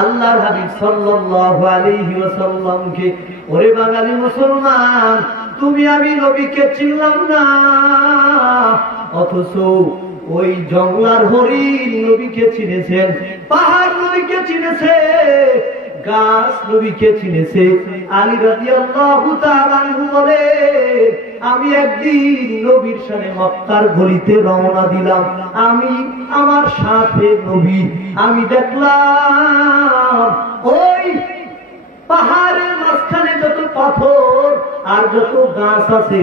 আল্লাহর হাবিব সাল্লাল্লাহু আলাইহি ওয়াসাল্লামকে, ওরে বাঙালি মুসলমান, তুমি আমি নবীকে চিনলাম না, অথচ ওই জঙ্গলার হরিণ নবীকে চিনেছেন, পাহাড় নবীকে চিনেছে, গাছ নবীকে চিনেছে। আলী রাদিয়াল্লাহু তাআলা আনহু বলে, আমি একদিন নবীর সাথে মক্কার গলিতে রওনা দিলাম, আমি আমার সাথে নবী, আমি দেখলাম ওই পাহাড়ের মাঝখানে যত পাথর আর যত গাছ আছে,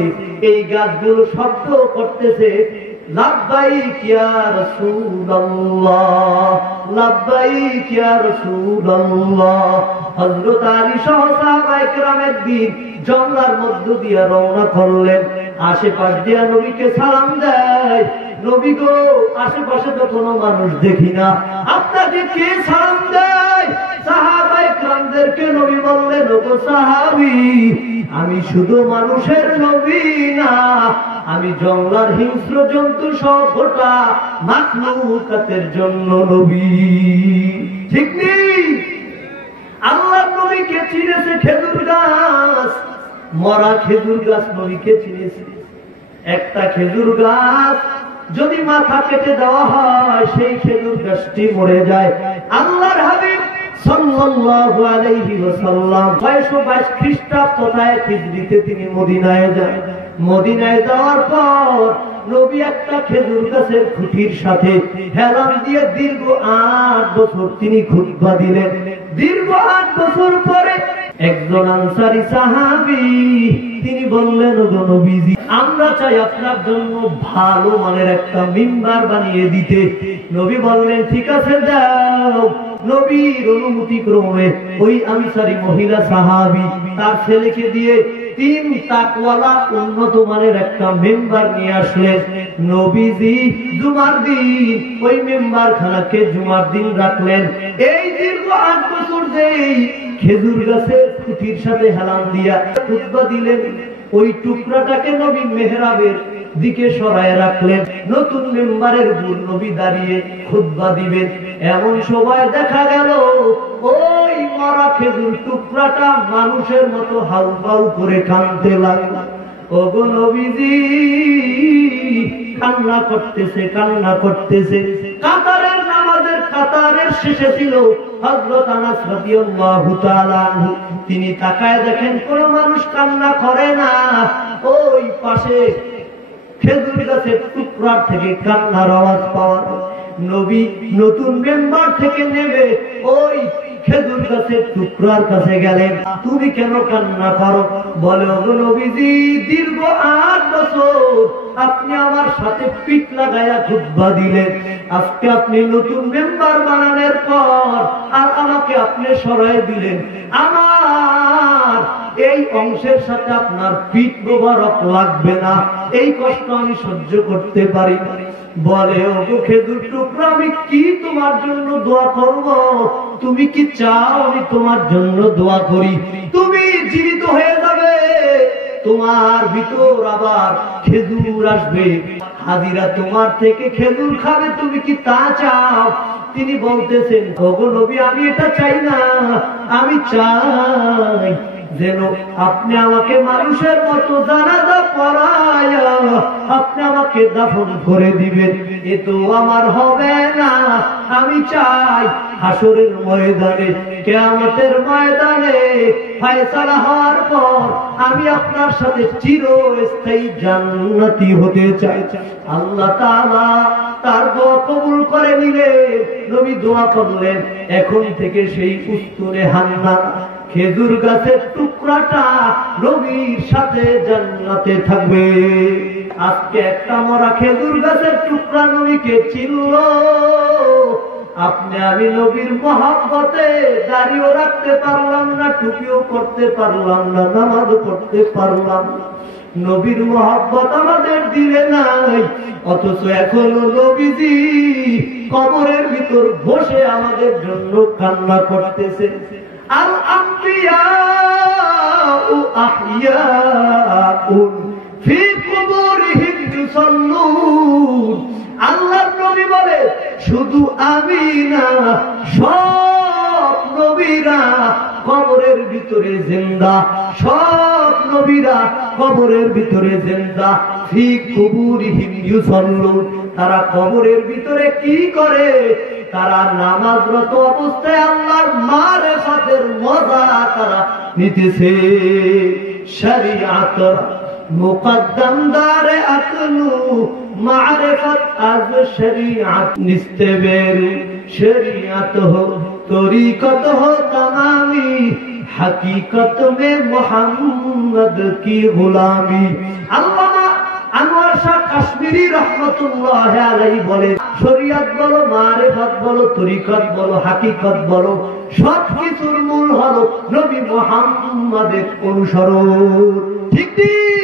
এই গাছগুলো শব্দ করতেছে, লাব্বাইক ইয়া রাসূলুল্লাহ, লাব্বাইক ইয়া রাসূলুল্লাহ। হযরত আলী সহ সাহাবায়ে কেরাম একদিন জঙ্গলের মধ্য দিয়ে রওনা করলেন, আশেপাশ দিয়ে নবীকে সালাম দেয়, নবী গো, আশেপাশে তো কোনো মানুষ দেখি না, আপনাকে কে সালাম দেয়? সাহাবায়ে কেরামদেরকে নবী বললেন, ওগো সাহাবী, আমি শুধু মানুষের নবী না, আমি জঙ্গলার হিংস্র জন্তু সব গোটা মাখলুকাতের জন্য নবী। ঠিক নেই? আল্লাহ নবীকে চিনেছে খেজুর গাছ, মরা খেজুর গাছ নবীকে চিনেছে। একটা খেজুর গাছ যদি মাথা কেটে দেওয়া হয়, সেই খেজুর গাছটি মরে যায়। আল্লাহর হাবিব সাল্লাল্লাহু আলাইহি ওয়াসাল্লাম 622 খ্রিস্টাব্দ তথা হিজরিতে তিনি মদিনায় যান। মদিনায় যাওয়ার পর নবী একটা খেজুর গাছের খুঁটির সাথে হেলান দিয়ে দীর্ঘ 8 বছর তিনি খুতবা দিলেন। দীর্ঘ 8 বছর পরে একজন আনসারী সাহাবী তিনি বললেন, ওগো নবীজি, আমরা চাই আপনার জন্য ভালো মানের একটা মিম্বার বানিয়ে দিতে। নবী বললেন, ঠিক আছে দাও। নবীর অনুমতি ক্রমে ওই আনসারী মহিলা সাহাবী তার ছেলেকে দিয়ে 3 তাকওয়ালা উন্নত মানের একটা মেম্বার নিয়ে আসলেন। নবীজি জুমার দিন ওই মেম্বার খানাকে জুমার দিন রাখলেন। এই দীর্ঘ 8 বছর যেই খেজুর গাছের খুঁটির সাথে হেলান দিয়া খুতবা দিলেন, ওই টুকরাটাকে নবী মেহরাবের দিকে সরায় রাখলেন। নতুন মেম্বারের উপর নবী দাঁড়িয়ে খুতবা দিবেন। এমন সময় দেখা গেল ওই মরা খেজুর টুকরাটা মানুষের মতো হাউমাউ করে কাঁদতে লাগল। ওগো নবীজি, কান্না করতেছে, কান্না করতেছে। কাতারের নামাজের কাতারের শেষে ছিল হযরত আনাস রাদিয়াল্লাহু তাআলা আনহু। তিনি তাকায় দেখেন কোন মানুষ কান্না করে না। ওই পাশে খেজুর গাছের টুকরার থেকে কান্নার আওয়াজ পাওয়া যায়। নবী নতুন মেম্বার থেকে নেমে ওই খেজুর গাছের টুকরার কাছে গেলেন। তুমি কেন কান্না করো? বলে, ওগো নবীজি, দীর্ঘ 8 বছর আপনি আমার সাথে পিঠ লাগাইয়া খুতবা দিলেন, আজকে আপনি নতুন মেম্বার বানানোর পর আর আমাকে আপনি সরাই দিলেন। আমার এই অংশের সাথে আপনার পিঠ মোবারক লাগবে না, এই কষ্ট আমি সহ্য করতে পারি না। বলে, ওগো খেজুর টুকরা, আমি কি তোমার জন্য দোয়া করব? তুমি কি চাও আমি তোমার জন্য দোয়া করি? তুমি জীবিত হয়ে যাবে, তোমার ভিতর আবার খেজুর আসবে, হাজিরা তোমার থেকে খেজুর খাবে, তুমি কি তা চাও? তিনি বলতেছেন, ওগো নবী, আমি এটা চাই না, আমি চাই যেন আপনি আমাকে মানুষের মতো জানাজা পড়ায়া আপনি আমাকে দাফন করে দিবেন। এ তো আমার হবে না। আমি চাই হাসরের ময়দানে, কিয়ামতের ময়দানে ফয়সালা হওয়ার পর আমি আপনার সাথে চিরস্থায়ী জান্নাতি হতে চাই। আল্লাহ তাআলা তার দোয়া কবুল করে নিলেন। নবী দোয়া করলেন, এখন থেকে সেই উস্তুনে হান্নান খেজুর গাছের টুকরাটা নবীর সাথে জান্নাতে থাকবে। আজকে একটা মরা খেজুর গাছের টুকরা নবীকে চিনল। আপনি আমি নবীর মহব্বতে দাড়িও রাখতে পারলাম না, টুপিও করতে পারলাম না, নামাজও পড়তে পারলাম না, নবীর মহব্বত আমাদের দিলে নাই। অথচ এখনো নবীজি কবরের ভিতর বসে আমাদের জন্য কান্না করতেছে। আল আম্বিয়াউ আহইয়াউন ফি কুবুরিহিম ইউসাল্লুন। আল্লাহর নবী বলে, শুধু আমি না, সব কবরের ভিতরে জিন্দা, সব নবীরা কবরের ভিতরে জিন্দা। ফি কুবুরিহিম ইউসাল্লুন, তারা কবরের ভিতরে কি করে? তারা নামাজরত অবস্থায় আল্লাহর মারিফাতের মজা তারা নিতেছে। শরিয়াত মুকদ্দম দারে আকলু মারিফত আজ শরিয়াত নিস্তেবের, শরিয়াত হো তরিকত হো তমামি, হकीकत में मोहम्मद की गुलामी। আল্লামা আনোয়ার শাহ কাশ্মীরি রহমতুল্লাহ আলাইহি বলে, শরিয়ত বলো, মারিফত বলো, তরিকত বলো, হাকিকত বলো, সবকিছুর মূল হলো নবী মুহাম্মাদের অনুসরণ। ঠিক ঠিক।